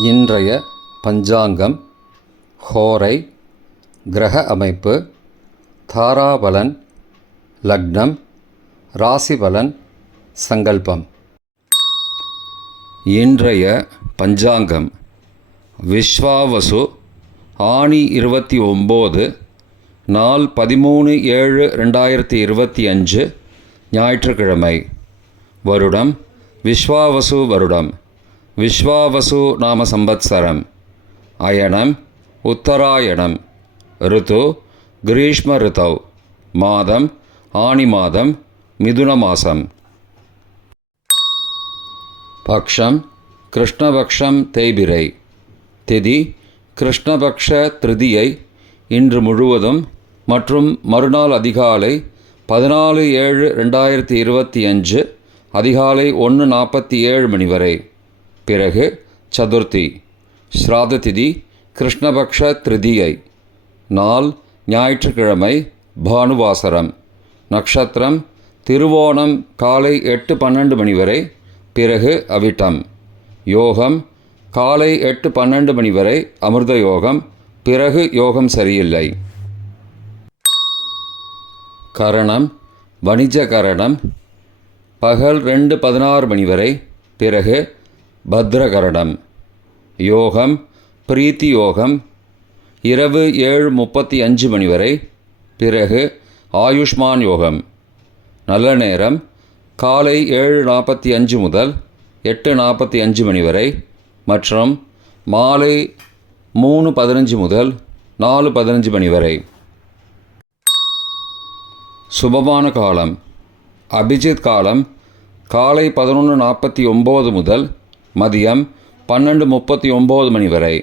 இன்றைய பஞ்சாங்கம், ஹோரை, கிரக அமைப்பு, தாராபலன், லக்னம், ராசிபலன், சங்கல்பம். இன்றைய பஞ்சாங்கம் விஸ்வாவசு, ஆனி 29, நாள் 13/7/2025, ஞாயிற்றுக்கிழமை. வருடம் விஸ்வாவசு வருடம். விஸ்வாவசு நாம சம்பத்சரம். அயனம் உத்தராயணம். ரிது கிரீஷ்ம ரிதௌ. மாதம் ஆனி மாதம், மிதுன மாதம். பக்ஷம் கிருஷ்ணபக்ஷம் தேய்பிரை. திதி கிருஷ்ணபக்ஷ திருதியை இன்று முழுவதும் மற்றும் மறுநாள் அதிகாலை 14/7/2025 அதிகாலை 1:47 மணி வரை. பிறகு சதுர்த்தி. ஸ்ராத திதி கிருஷ்ணபக்ஷ திருதியை. நாள் ஞாயிற்றுக்கிழமை, பானுவாசரம். நட்சத்திரம் திருவோணம் காலை 8:12 மணி வரை. பிறகு அவிட்டம். யோகம் காலை 8:12 மணி வரை அமிர்த யோகம். பிறகு யோகம் சரியில்லை. கரணம் வணிஜ கரணம். பகல் 2:16 மணி வரை. பிறகு பத்ரகரணம். யோகம் பிரீத்தி யோகம். இரவு 7:35 மணி வரை. பிறகு ஆயுஷ்மான் யோகம். நல்ல நேரம் காலை 7:45 முதல் 8:45 மணி வரை மற்றும் மாலை 3:15 முதல் 4:15 மணி வரை. சுபமான காலம் அபிஜித் காலம் காலை 11:49 முதல் மதியம் 12:39 மணி வரை.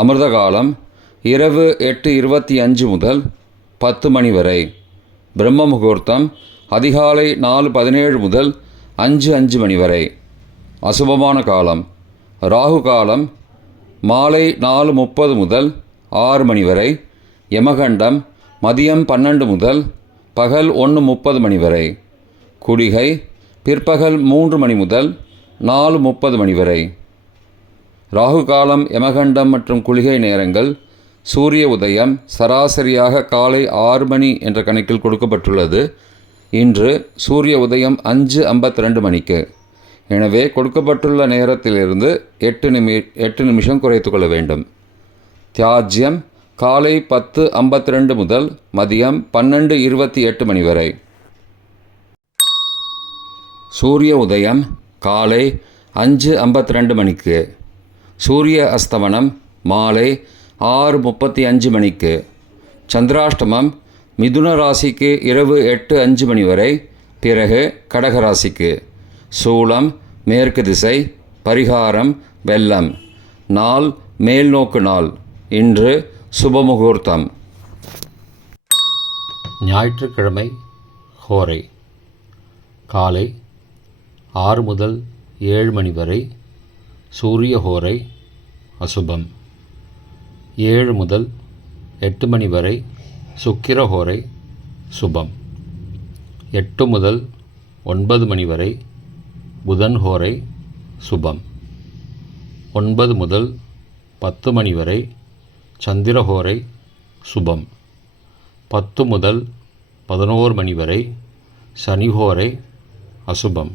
அமிர்த காலம் இரவு 8:25 முதல் 10 மணி வரை. பிரம்ம முகூர்த்தம் அதிகாலை 4:17 முதல் 5:05 மணி வரை. அசுபமான காலம் ராகு காலம் மாலை 4:30 முதல் 6 மணி வரை. யமகண்டம் மதியம் 12 முதல் பகல் 1:30 மணி வரை. குடிகை பிற்பகல் 3 மணி முதல் 4:30 மணி வரை. ராகு காலம், யமகண்டம் மற்றும் குளிகை நேரங்கள் சூரிய உதயம் சராசரியாக காலை 6 மணி என்ற கணக்கில் கொடுக்கப்பட்டுள்ளது. இன்று சூரிய உதயம் 5:52 மணிக்கு. எனவே கொடுக்கப்பட்டுள்ள நேரத்திலிருந்து 8 நிமிஷம் குறைத்து கொள்ள வேண்டும். தியாஜ்யம் காலை 10:52 முதல் மதியம் 12:28 மணி வரை. சூரிய உதயம் காலை 5:52 மணிக்கு. சூரிய அஸ்தமனம் மாலை 6:35 மணிக்கு. சந்திராஷ்டமம் மிதுன ராசிக்கு இரவு 8:05 மணி வரை. பிறகு கடகராசிக்கு. சூலம் மேற்கு திசை. பரிகாரம் வெல்லம். நாள் மேல்நோக்கு நாள். இன்று சுபமுகூர்த்தம். ஞாயிற்றுக்கிழமை ஹோரை காலை 6 முதல் 7 மணி வரை சூரிய ஹோரை அசுபம். 7 முதல் 8 மணி வரை சுக்கிர ஹோரை சுபம். 8 முதல் 9 மணி வரை புதன் ஹோரை சுபம். 9 முதல் 10 மணி வரை சந்திர ஹோரை சுபம். 10 முதல் 11 மணி வரை சனி ஹோரை அசுபம்.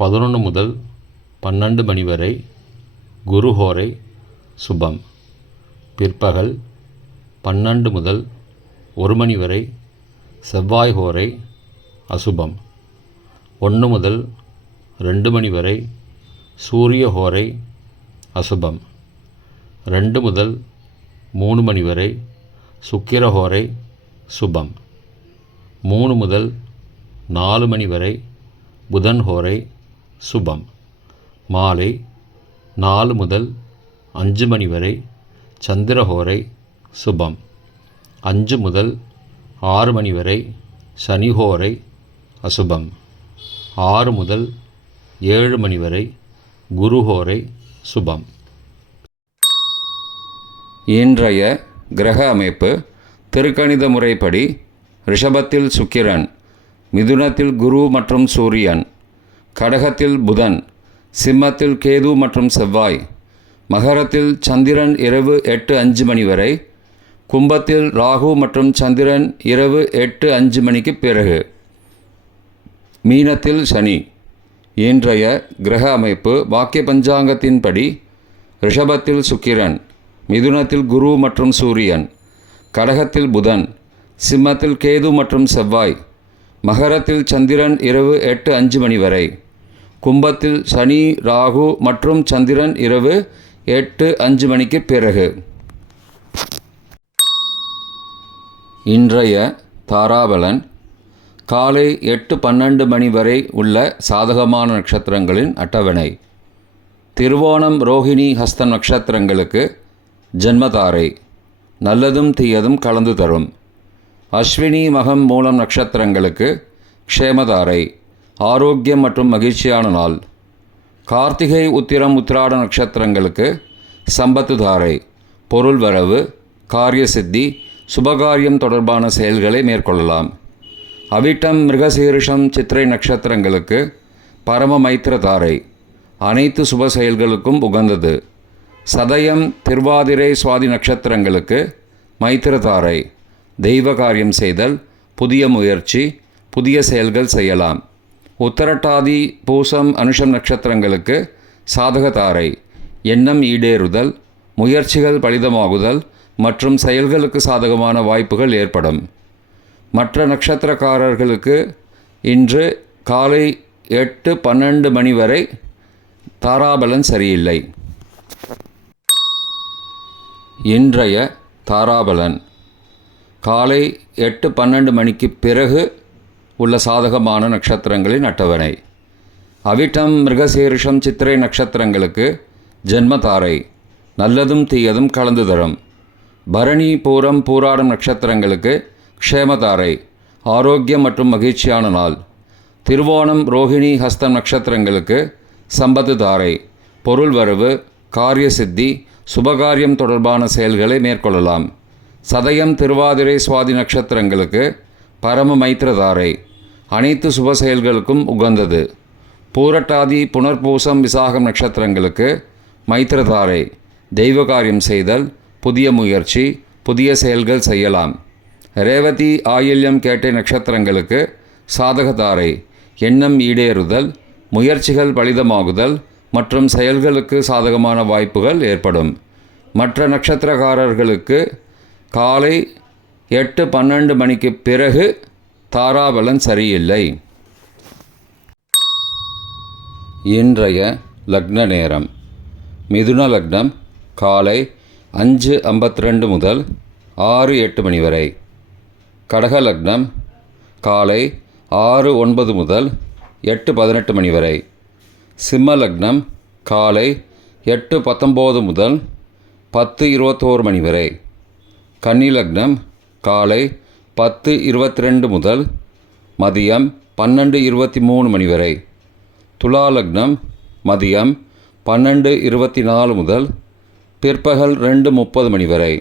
11 முதல் 12 மணி வரை குரு ஹோரை சுபம். பிற்பகல் 12 முதல் 1 மணி வரை செவ்வாய் ஹோரை அசுபம். 1 முதல் 2 மணி வரை சூரிய ஹோரை அசுபம். 2 முதல் 3 மணி வரை சுக்கிர ஹோரை சுபம். 3 முதல் 4 மணி வரை புதன் ஹோரை சுபம். மாலை 4 முதல் 5 மணி வரை சந்திர ஹோரை சுபம். 5 முதல் 6 மணி வரை சனி ஹோரை அசுபம். 6 முதல் 7 மணி வரை குரு ஹோரை சுபம். இன்றைய கிரக அமைப்பு திருக்கணித முறைப்படி ரிஷபத்தில் சுக்கிரன், மிதுனத்தில் குரு மற்றும் சூரியன், கடகத்தில் புதன், சிம்மத்தில் கேது மற்றும் செவ்வாய், மகரத்தில் சந்திரன் இரவு 8:05 மணி வரை, கும்பத்தில் ராகு மற்றும் சந்திரன் இரவு 8:05 மணிக்கு பிறகு. மீனத்தில் சனி. இன்றைய கிரக அமைப்பு வாக்கிய பஞ்சாங்கத்தின்படி ரிஷபத்தில் சுக்கிரன், மிதுனத்தில் குரு மற்றும் சூரியன், கடகத்தில் புதன், சிம்மத்தில் கேது மற்றும் செவ்வாய், மகரத்தில் சந்திரன் இரவு 8:05 மணி வரை, கும்பத்தில் சனி ராகு மற்றும் சந்திரன் இரவு 8:05 மணிக்கு பிறகு. இன்றைய தாராபலன் காலை 8:12 மணி வரை உள்ள சாதகமான நட்சத்திரங்களின் அட்டவணை. திருவோணம் ரோஹிணி ஹஸ்தம் நட்சத்திரங்களுக்கு ஜென்மதாரை, நல்லதும் தீயதும் கலந்து தரும். அஸ்வினி மகம் மூலம் நட்சத்திரங்களுக்கு க்ஷேமதாரை, ஆரோக்கியம் மற்றும் மகிழ்ச்சியான நாள். கார்த்திகை உத்திரம் உத்திராட நட்சத்திரங்களுக்கு சம்பத்து தாரை, பொருள் வரவு, காரிய சித்தி, சுபகாரியம் தொடர்பான செயல்களை மேற்கொள்ளலாம். அவிட்டம் மிருகசீரிஷம் சித்திரை நட்சத்திரங்களுக்கு பரம மைத்திர தாரை, அனைத்து சுப செயல்களுக்கும் உகந்தது. சதயம் திருவாதிரை சுவாதி நட்சத்திரங்களுக்கு மைத்திர தாரை, தெய்வ காரியம் செய்தல், புதிய முயற்சி, புதிய செயல்கள் செய்யலாம். உத்தரட்டாதி பூசம் அனுஷம் நட்சத்திரங்களுக்கு சாதக தாரை, எண்ணம் ஈடேறுதல், முயற்சிகள் பலிதமாகுதல் மற்றும் செயல்களுக்கு சாதகமான வாய்ப்புகள் ஏற்படும். மற்ற நட்சத்திரக்காரர்களுக்கு இன்று காலை 8:12 மணி வரை தாராபலன் சரியில்லை. இன்றைய தாராபலன் காலை 8:12 மணிக்கு பிறகு உள்ள சாதகமான நட்சத்திரங்களின் அட்டவணை. அவிட்டம் மிருகசீரிஷம் சித்திரை நட்சத்திரங்களுக்கு ஜென்மதாரை, நல்லதும் தீயதும் கலந்து தரும். பரணி பூரம் பூராடம் நட்சத்திரங்களுக்கு க்ஷேமதாரை, ஆரோக்கியம் மற்றும் மகிழ்ச்சியான நாள். திருவோணம் ரோஹிணி ஹஸ்தம் நட்சத்திரங்களுக்கு சம்பத்து தாரை, பொருள் வரவு, காரிய சித்தி, சுபகாரியம் தொடர்பான செயல்களை மேற்கொள்ளலாம். சதயம் திருவாதிரை சுவாதி நட்சத்திரங்களுக்கு பரம மைத்திர தாரை, அனைத்து சுப செயல்களுக்கும் உகந்தது. பூரட்டாதி புனர்பூசம் விசாகம் நட்சத்திரங்களுக்கு மைத்திர தாரை, தெய்வ காரியம் செய்தல், புதிய முயற்சி, புதிய செயல்கள் செய்யலாம். ரேவதி ஆயில்யம் கேட்டை நட்சத்திரங்களுக்கு சாதக தாரை, எண்ணம் ஈடேறுதல், முயற்சிகள் பலிதமாகுதல் மற்றும் செயல்களுக்கு சாதகமான வாய்ப்புகள் ஏற்படும். மற்ற நட்சத்திரக்காரர்களுக்கு காலை 8:12 மணிக்கு பிறகு தாராபலன் சரியில்லை. இன்றைய லக்ன நேரம். மிதுன லக்னம் காலை 5:52 முதல் 6:08 மணி வரை. கடக லக்னம் காலை 6:09 முதல் 8:18 மணி வரை. சிம்ம லக்னம் காலை 8:19 முதல் 10:21 மணி வரை. கன்னி லக்னம் காலை 10:22 முதல் மதியம் 12:23 மணி வரை. துலா லக்னம் மதியம் 12:24 முதல் பிற்பகல் 2:30 மணி வரை.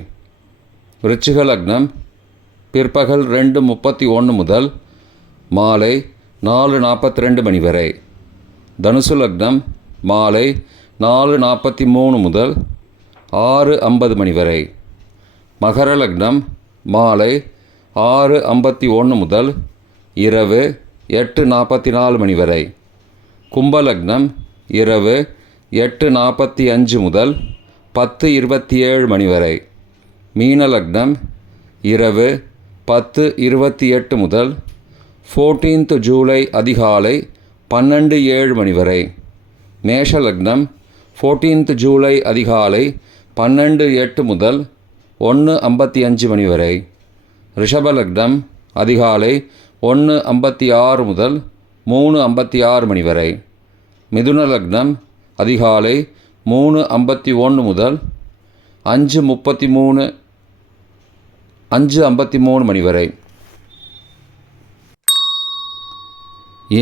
விருச்சிக லக்னம் பிற்பகல் 2:31 முதல் மாலை 4:42 மணி வரை. தனுசு லக்னம் மாலை 4:43 முதல் 6:50 மணி வரை. மகர லக்னம் மாலை 6:51 முதல் இரவு 8:44 மணி வரை. கும்ப லக்னம் இரவு 8:45 முதல் 10:27 மணி வரை. மீன லக்னம் இரவு 10:28 முதல் 14th ஜூலை அதிகாலை 12:07 மணி வரை. மேஷ லக்னம் 14th ஜூலை அதிகாலை 12:08 முதல் 1:55 மணி வரை. ரிஷப லக்னம் அதிகாலை 1:56 முதல் 3:56 மணி வரை. மிதுன லக்னம் அதிகாலை 3:51 முதல் 5:53 மணி வரை.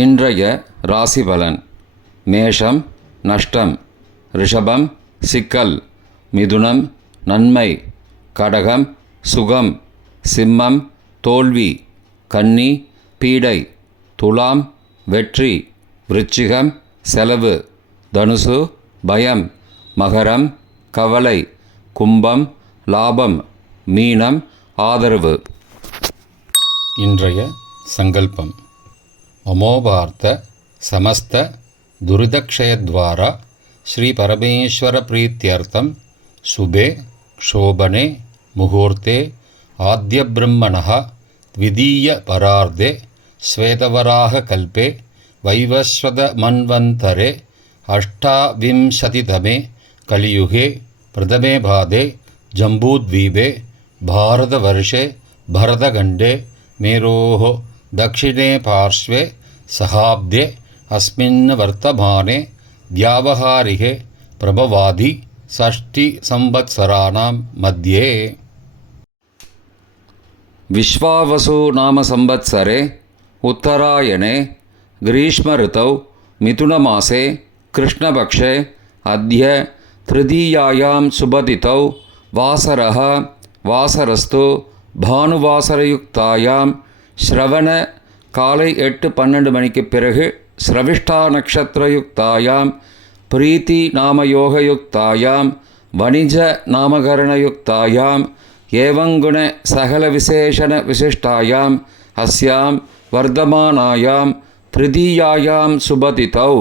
இன்றைய ராசி பலன். மேஷம் நஷ்டம், ரிஷபம் சிக்கல், மிதுனம் நன்மை, கடகம் சுகம், சிம்மம் தோல்வி, கன்னி பீடை, துலாம் வெற்றி, விருச்சிகம் செலவு, தனுசு பயம், மகரம் கவலை. கும்பம் லாபம். மீனம் ஆதரவு. இன்றைய சங்கல்பம். அமோபார்த்த சமஸ்த துரிதக்ஷயத்வாரா ஸ்ரீ பரமேஸ்வர பிரீத்தியர்த்தம் சுபே க்ஷோபனே முகூர்த்தே ஆத்ய பிரம்மணः த்விதீய பரார்த்தே ஸ்வேதவராக கல்பே வைவஸ்வத மன்வந்தரே அஷ்டாவிம்சதிதமே கலியுகே பிரதமே பாதே ஜம்பூத்வீபே பாரதவர்ஷே பரதகண்டே மேரோः दक्षिणे पार्श्वे सहाब्दे अस्मिन् वर्तमाने व्यावहारिके प्रभवादि षष्टिसंवत्सराणां मध्ये विश्वावसु नाम संवत्सरे उत्तरायणे ग्रीष्मऋतौ मिथुनमासे कृष्णपक्षे अद्य तृतीयायां शुभतिथौ वासरः वासरस्तु भानुवासरयुक्तायां श्रवण காலை 8:12 மணிக்கு பிறகு ஸ்ரவிஷ்டா நக்ஷத்திரயுக்தாயாம் பிரீத்தி நாமயோகயுக்தாயாம் வணிஜ நாமகரணயுக்தாயாம் ஏவங்குண சகல விசேஷண விசிஷ்டாயாம் அஸ்யாம் வர்தமானாயாம் திருதீயாயாம் சுபதிதௌ